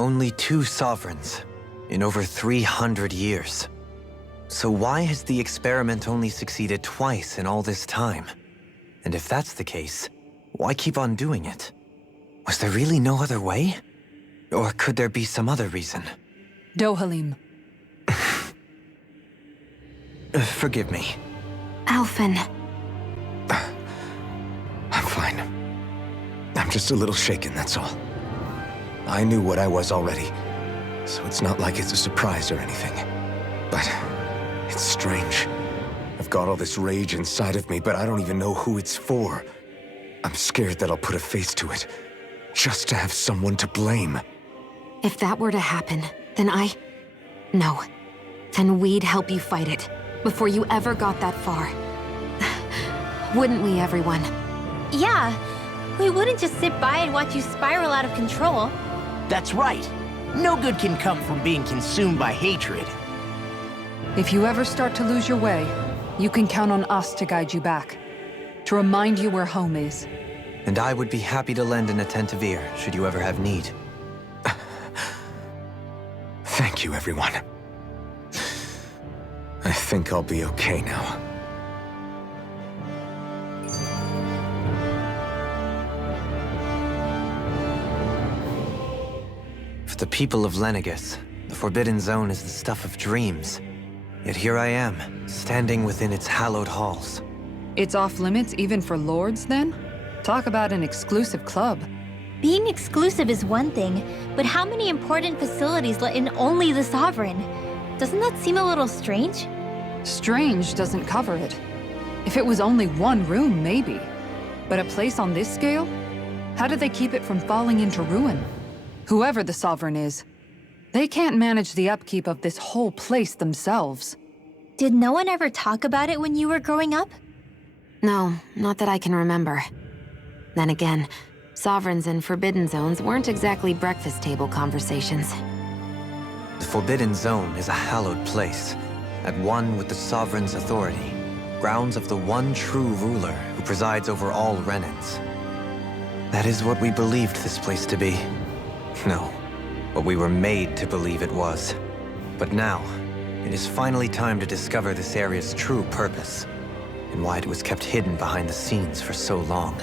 Only 2 sovereigns in over 300 years. So why has the experiment only succeeded twice in all this time? And if that's the case, why keep on doing it? Was there really no other way? Or could there be some other reason? Dohalim. Forgive me. Alphen. I'm fine. I'm just a little shaken, that's all. I knew what I was already, so it's not like it's a surprise or anything. But it's strange. I've got all this rage inside of me, but I don't even know who it's for. I'm scared that I'll put a face to it, just to have someone to blame. If that were to happen, then No. Then we'd help you fight it, before you ever got that far. Wouldn't we, everyone? Yeah, we wouldn't just sit by and watch you spiral out of control. That's right. No good can come from being consumed by hatred. If you ever start to lose your way, you can count on us to guide you back. To remind you where home is. And I would be happy to lend an attentive ear, should you ever have need. Thank you, everyone. I think I'll be okay now. For the people of Lenegus, the Forbidden Zone is the stuff of dreams. Yet here I am, standing within its hallowed halls. It's off limits even for lords, then? Talk about an exclusive club. Being exclusive is one thing, but how many important facilities let in only the Sovereign? Doesn't that seem a little strange? Strange doesn't cover it. If it was only one room, maybe. But a place on this scale? How do they keep it from falling into ruin? Whoever the Sovereign is, they can't manage the upkeep of this whole place themselves. Did no one ever talk about it when you were growing up? No, not that I can remember. Then again, Sovereigns and Forbidden Zones weren't exactly breakfast table conversations. The Forbidden Zone is a hallowed place, at one with the Sovereign's authority, grounds of the one true ruler who presides over all Renans. That is what we believed this place to be. No, what we were made to believe it was. But now, it is finally time to discover this area's true purpose, and why it was kept hidden behind the scenes for so long.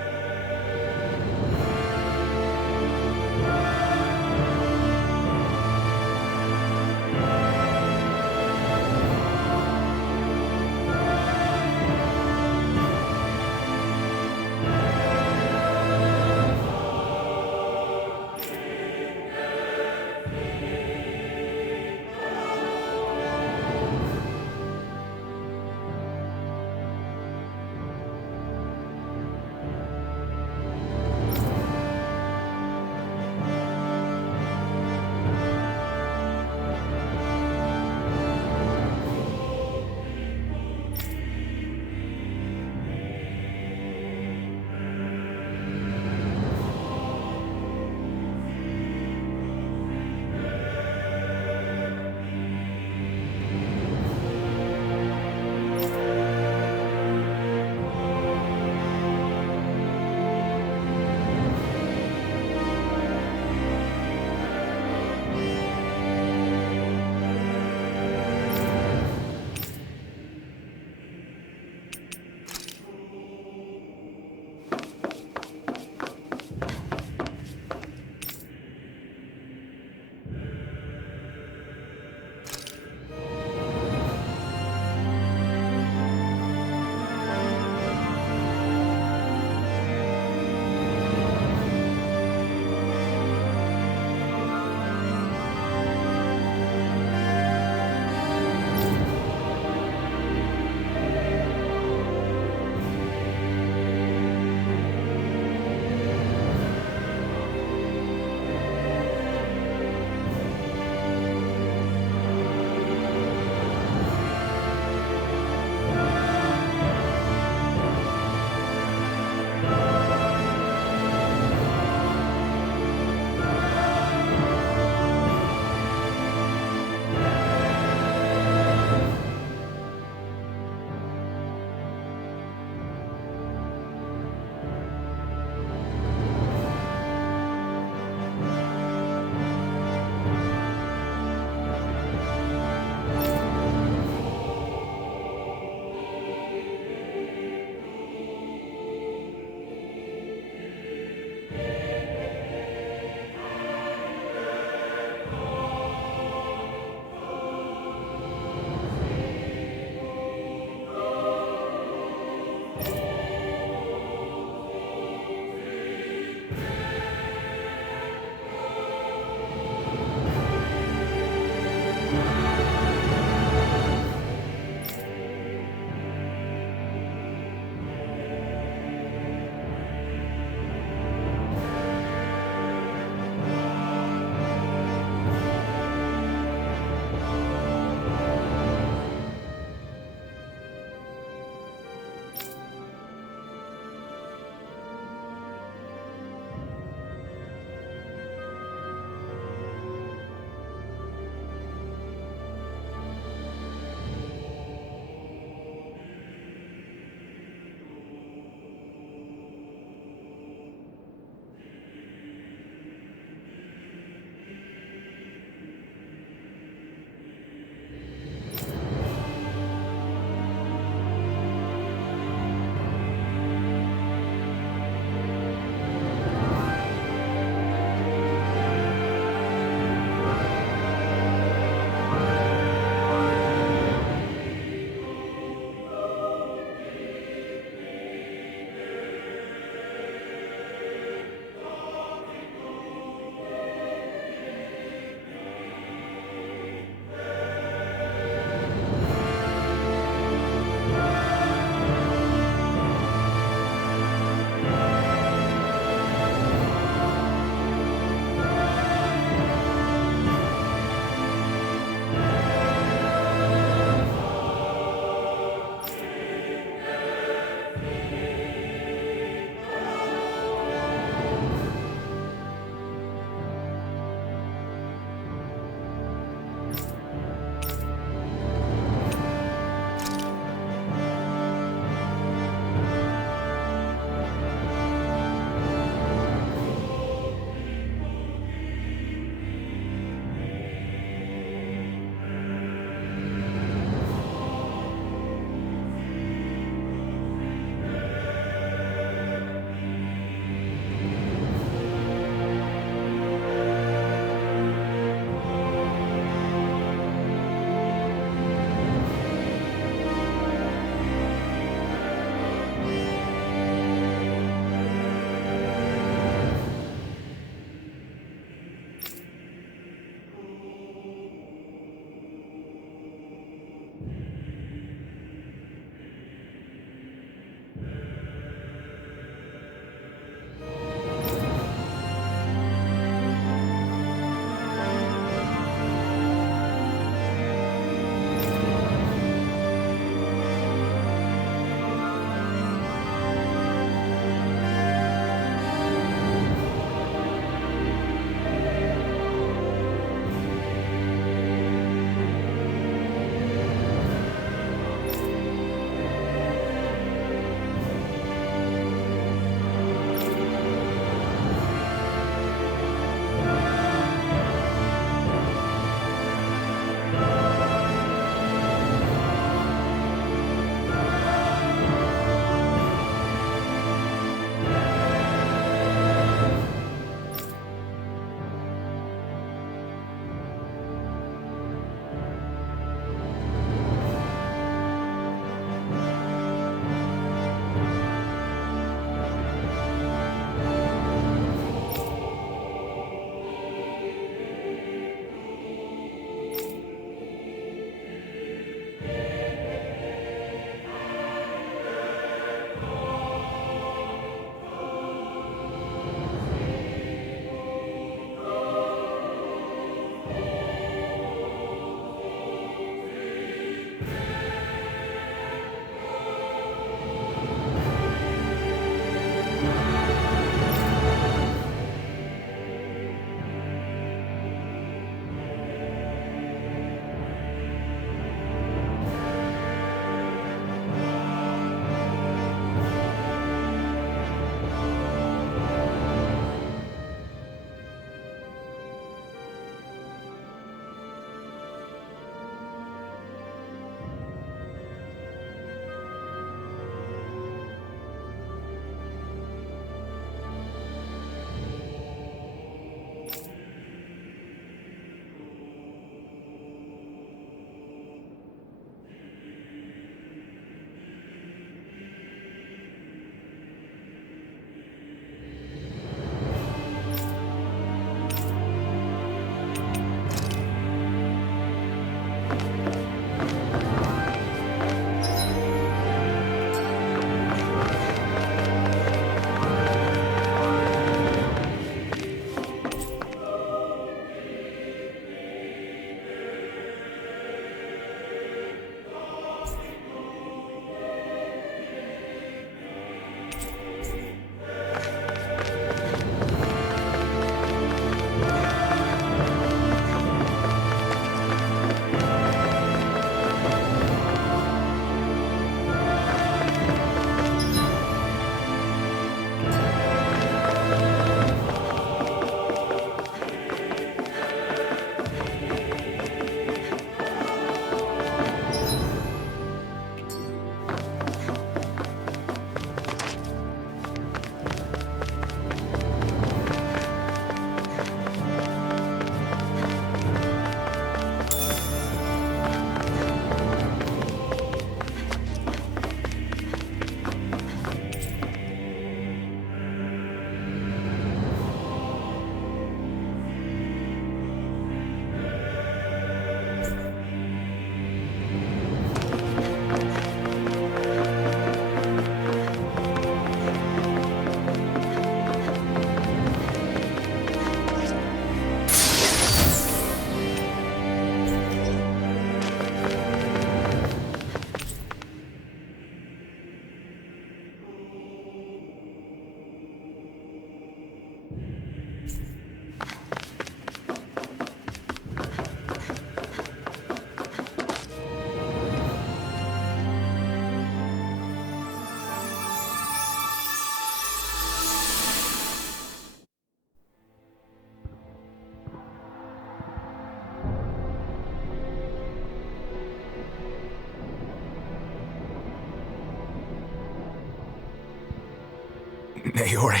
Naori,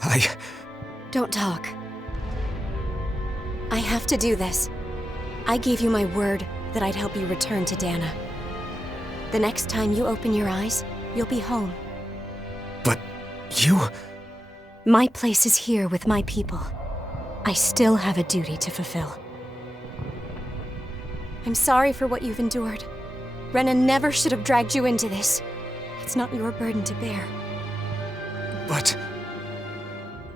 I... Don't talk. I have to do this. I gave you my word that I'd help you return to Dana. The next time you open your eyes, you'll be home. But you... My place is here with my people. I still have a duty to fulfill. I'm sorry for what you've endured. Renan never should have dragged you into this. It's not your burden to bear. But...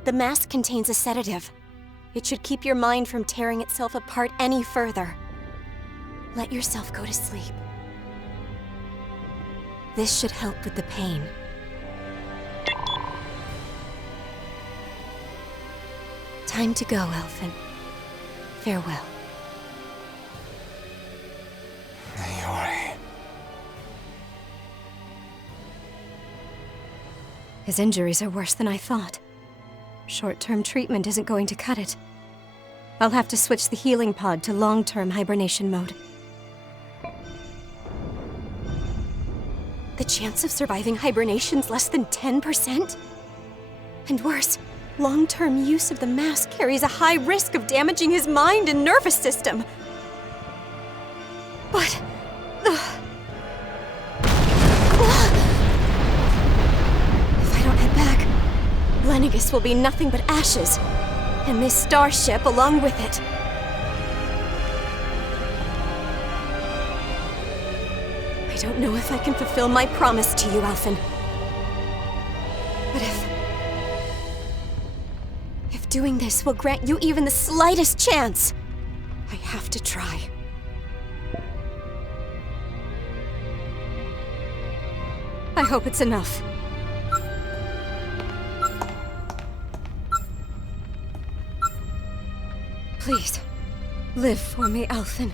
The mask contains a sedative. It should keep your mind from tearing itself apart any further. Let yourself go to sleep. This should help with the pain. Time to go, Elfin. Farewell. Naori... His injuries are worse than I thought. Short-term treatment isn't going to cut it. I'll have to switch the healing pod to long-term hibernation mode. The chance of surviving hibernation's less than 10%? And worse, long-term use of the mask carries a high risk of damaging his mind and nervous system. But... If I don't head back, Lenegis will be nothing but ashes, and this starship along with it. I don't know if I can fulfill my promise to you, Alphen. But if doing this will grant you even the slightest chance, I have to try. I hope it's enough. Please, live for me, Alphen.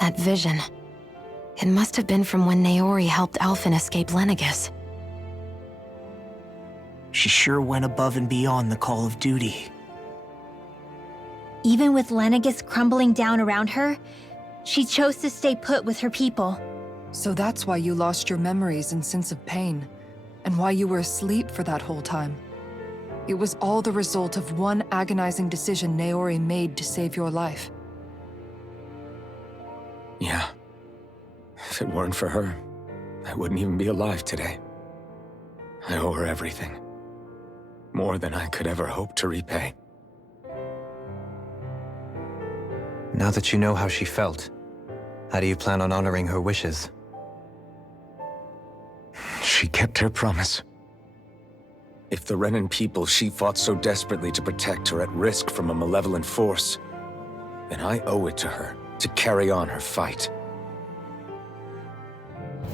That vision. It must have been from when Naori helped Alphen escape Lenegis. She sure went above and beyond the call of duty. Even with Lenegis crumbling down around her, she chose to stay put with her people. So that's why you lost your memories and sense of pain, and why you were asleep for that whole time. It was all the result of one agonizing decision Naori made to save your life. Yeah. If it weren't for her, I wouldn't even be alive today. I owe her everything. More than I could ever hope to repay. Now that you know how she felt, how do you plan on honoring her wishes? She kept her promise. If the Renan people she fought so desperately to protect are at risk from a malevolent force, then I owe it to her to carry on her fight.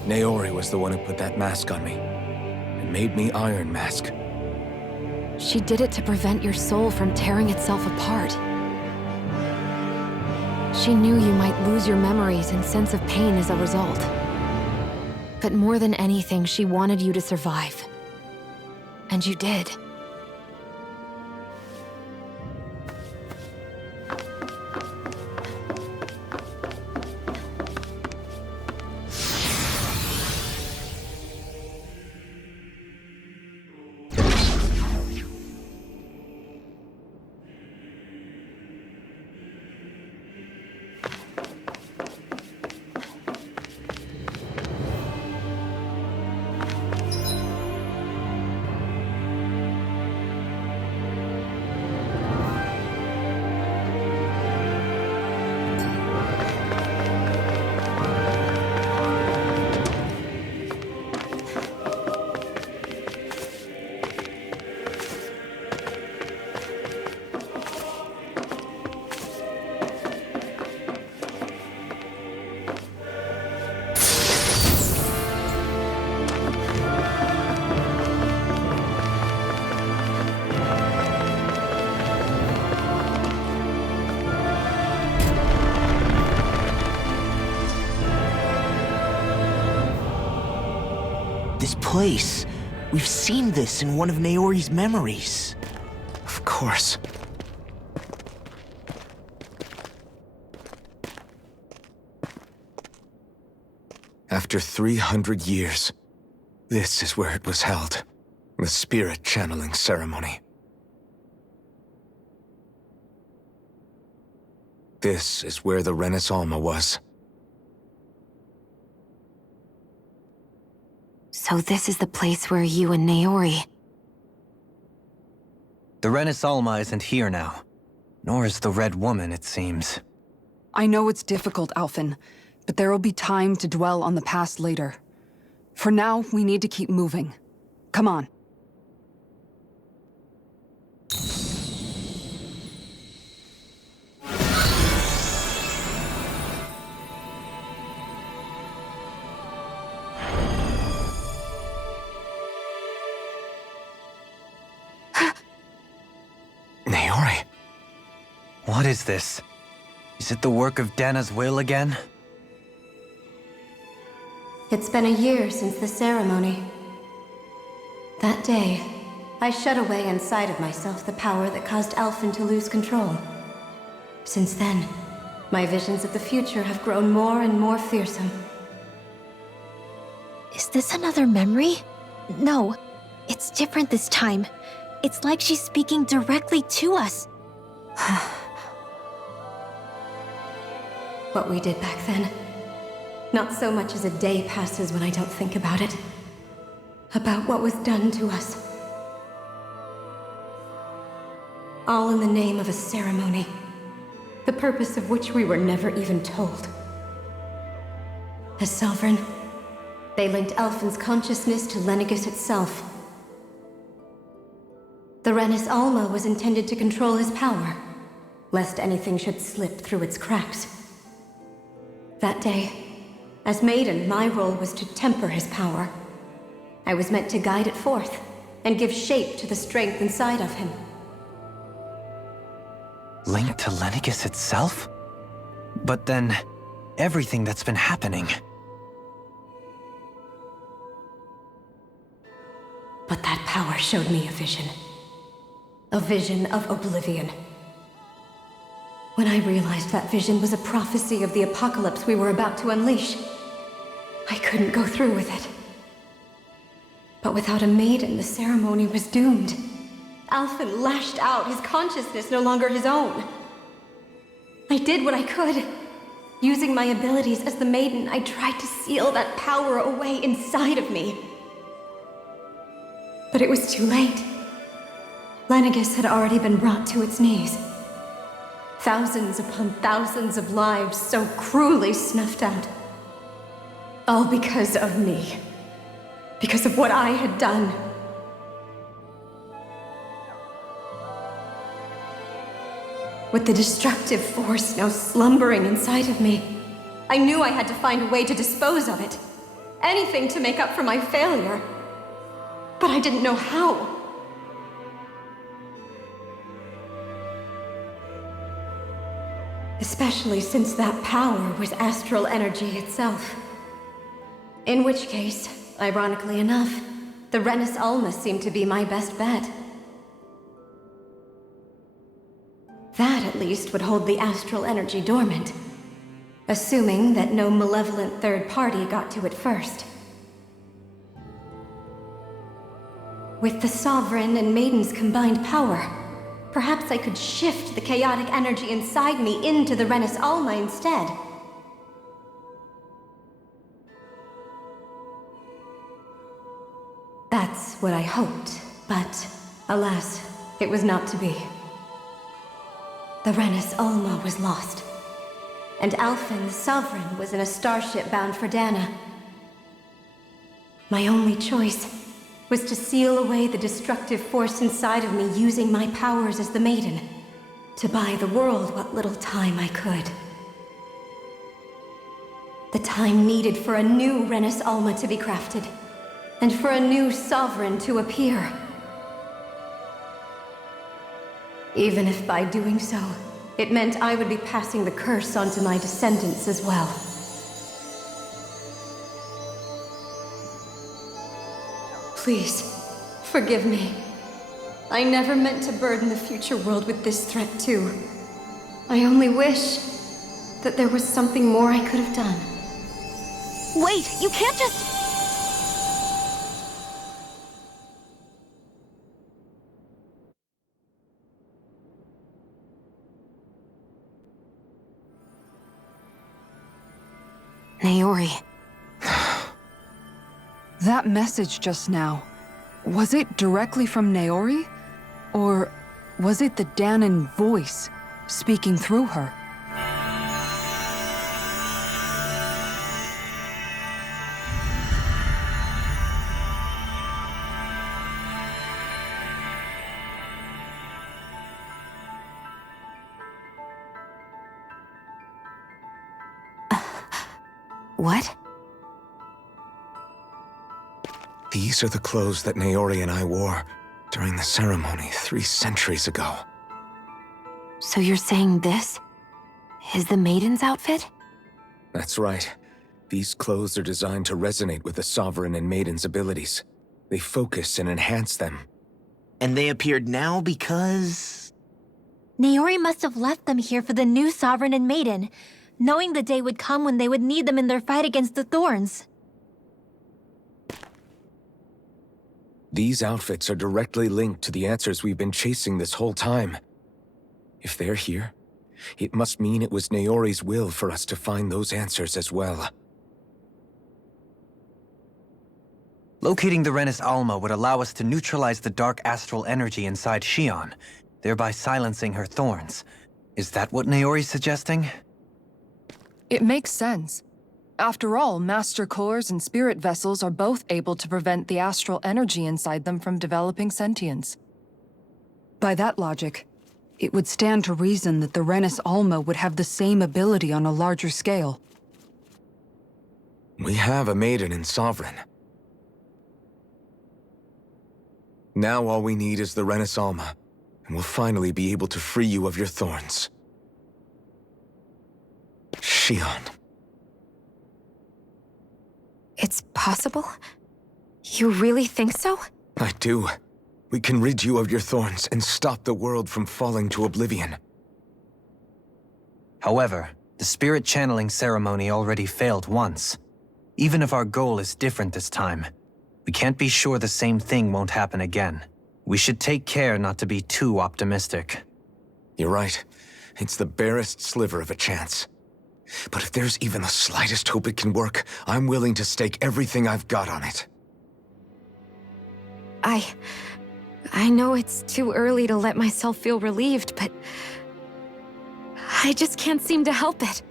Naori was the one who put that mask on me, and made me Iron Mask. She did it to prevent your soul from tearing itself apart. She knew you might lose your memories and sense of pain as a result. But more than anything, she wanted you to survive. And you did. This place. We've seen this in one of Naori's memories. course. After 300 years, this is where it was held. The spirit channeling ceremony. This is where the Renis Alma was. So this is the place where you and Naori... The Renis Alma isn't here now. Nor is the Red Woman, it seems. I know it's difficult, Alphen, but there will be time to dwell on the past later. For now, we need to keep moving. Come on. Naori. What is this? Is it the work of Dana's will again? It's been a year since the ceremony. That day, I shut away inside of myself the power that caused Alphen to lose control. Since then, my visions of the future have grown more and more fearsome. Is this another memory? No, it's different this time. It's like she's speaking directly to us. What we did back then. Not so much as a day passes when I don't think about it. About what was done to us. All in the name of a ceremony. The purpose of which we were never even told. As Sovereign, they linked Alphen's consciousness to Lenegis itself. The Renis Alma was intended to control his power, lest anything should slip through its cracks. That day, as Maiden, my role was to temper his power. I was meant to guide it forth, and give shape to the strength inside of him. Linked to Lenegis itself? But then, everything that's been happening. But that power showed me a vision. A vision of Oblivion. When I realized that vision was a prophecy of the apocalypse we were about to unleash, I couldn't go through with it. But without a maiden, the ceremony was doomed. Alphen lashed out, his consciousness no longer his own. I did what I could. Using my abilities as the maiden, I tried to seal that power away inside of me. But it was too late. Lenegis had already been brought to its knees. Thousands upon thousands of lives so cruelly snuffed out. All because of me. Because of what I had done. With the destructive force now slumbering inside of me, I knew I had to find a way to dispose of it. Anything to make up for my failure. But I didn't know how. Especially since that power was astral energy itself. In which case, ironically enough, the Renis Alma seemed to be my best bet. That, at least, would hold the astral energy dormant. Assuming that no malevolent third party got to it first. With the Sovereign and Maiden's combined power, perhaps I could shift the chaotic energy inside me into the Renis Alma instead. That's what I hoped, but alas, it was not to be. The Renis Alma was lost, and Alphen, the Sovereign, was in a starship bound for Dana. My only choice was to seal away the destructive force inside of me using my powers as the Maiden, to buy the world what little time I could. The time needed for a new Renis Alma to be crafted, and for a new Sovereign to appear. Even if by doing so, it meant I would be passing the curse on to my descendants as well. Please, forgive me. I never meant to burden the future world with this threat, too. I only wish that there was something more I could have done. Wait, you can't just... Naori. That message just now, was it directly from Naori? Or was it the Danon voice speaking through her? What? These are the clothes that Naori and I wore during the ceremony 3 centuries ago. So you're saying this is the Maiden's outfit? That's right. These clothes are designed to resonate with the Sovereign and Maiden's abilities. They focus and enhance them. And they appeared now because... Naori must have left them here for the new Sovereign and Maiden, knowing the day would come when they would need them in their fight against the Thorns. These outfits are directly linked to the answers we've been chasing this whole time. If they're here, it must mean it was Naori's will for us to find those answers as well. Locating the Renis Alma would allow us to neutralize the dark astral energy inside Shion, thereby silencing her thorns. Is that what Naori's suggesting? It makes sense. After all, Master Cores and Spirit Vessels are both able to prevent the astral energy inside them from developing sentience. By that logic, it would stand to reason that the Renis Alma would have the same ability on a larger scale. We have a Maiden and Sovereign. Now all we need is the Renis Alma, and we'll finally be able to free you of your thorns. Shion. It's possible? You really think so? I do. We can rid you of your thorns and stop the world from falling to oblivion. However, the spirit channeling ceremony already failed once. Even if our goal is different this time, we can't be sure the same thing won't happen again. We should take care not to be too optimistic. You're right. It's the barest sliver of a chance. But if there's even the slightest hope it can work, I'm willing to stake everything I've got on it. I know it's too early to let myself feel relieved, but I just can't seem to help it.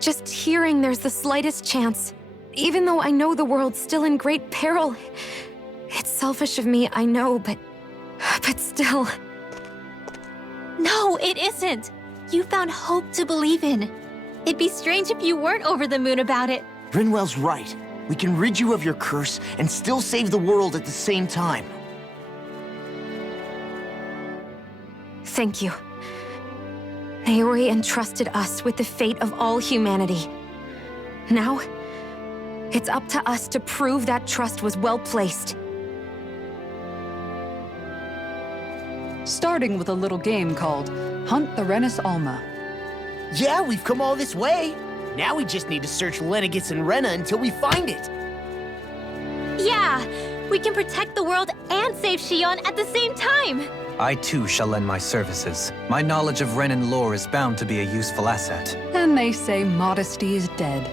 Just hearing there's the slightest chance, even though I know the world's still in great peril. It's selfish of me, I know, but still. No, it isn't! You found hope to believe in. It'd be strange if you weren't over the moon about it. Rinwell's right. We can rid you of your curse and still save the world at the same time. Thank you. Naori entrusted us with the fate of all humanity. Now, it's up to us to prove that trust was well placed. Starting with a little game called Hunt the Renis Alma. Yeah, we've come all this way. Now we just need to search Lenegis and Rena until we find it. Yeah, we can protect the world and save Shion at the same time. I too shall lend my services. My knowledge of Renan lore is bound to be a useful asset. And they say modesty is dead.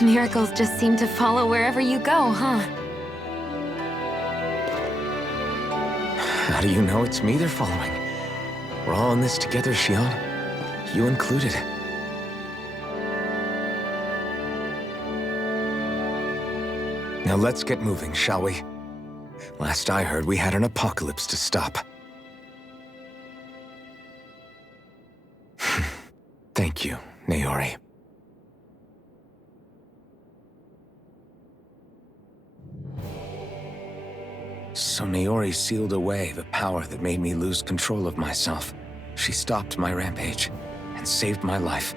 Miracles just seem to follow wherever you go, huh? How do you know it's me they're following? We're all in this together, Shion. You included. Now let's get moving, shall we? Last I heard, we had an apocalypse to stop. Thank you, Naori. So Naori sealed away the power that made me lose control of myself. She stopped my rampage and saved my life.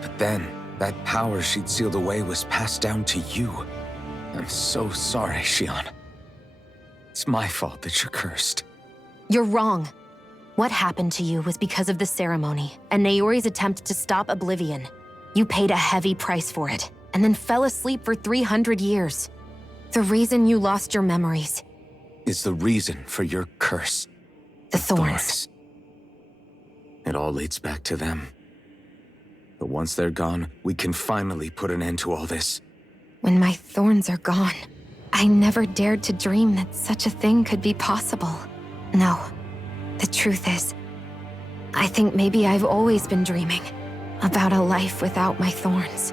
But then, that power she'd sealed away was passed down to you. I'm so sorry, Shion. It's my fault that you're cursed. You're wrong. What happened to you was because of the ceremony and Naori's attempt to stop Oblivion. You paid a heavy price for it, and then fell asleep for 300 years. The reason you lost your memories. Is the reason for your curse. The thorns. It all leads back to them. But once they're gone, we can finally put an end to all this. When my thorns are gone, I never dared to dream that such a thing could be possible. No, the truth is, I think maybe I've always been dreaming about a life without my thorns.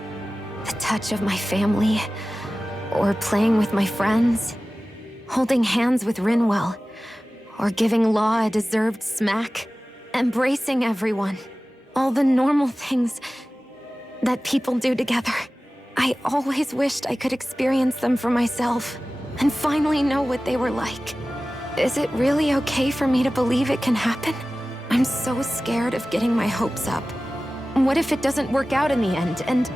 The touch of my family, or playing with my friends, holding hands with Rinwell, or giving Law a deserved smack, embracing everyone. All the normal things that people do together. I always wished I could experience them for myself, and finally know what they were like. Is it really okay for me to believe it can happen? I'm so scared of getting my hopes up. What if it doesn't work out in the end, and...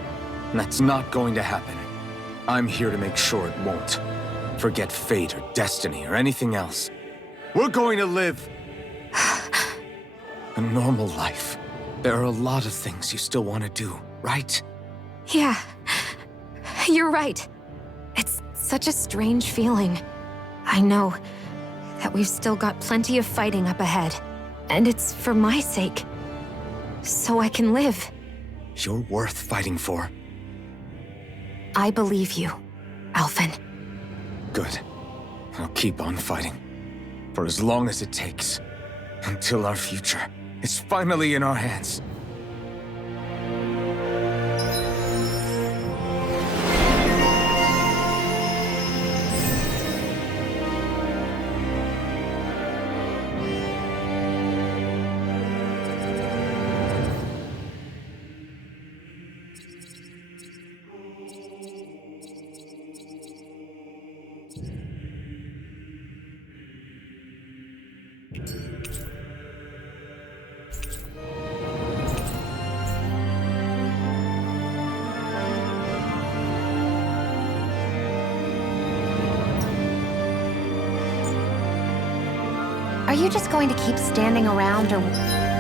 That's not going to happen. I'm here to make sure it won't. Forget fate or destiny or anything else. We're going to live a normal life. There are a lot of things you still want to do, right? Yeah, you're right. It's such a strange feeling. I know that we've still got plenty of fighting up ahead, and it's for my sake, so I can live. You're worth fighting for. I believe you, Alphen. Good. I'll keep on fighting. For as long as it takes. Until our future is finally in our hands. Are you just going to keep standing around, or...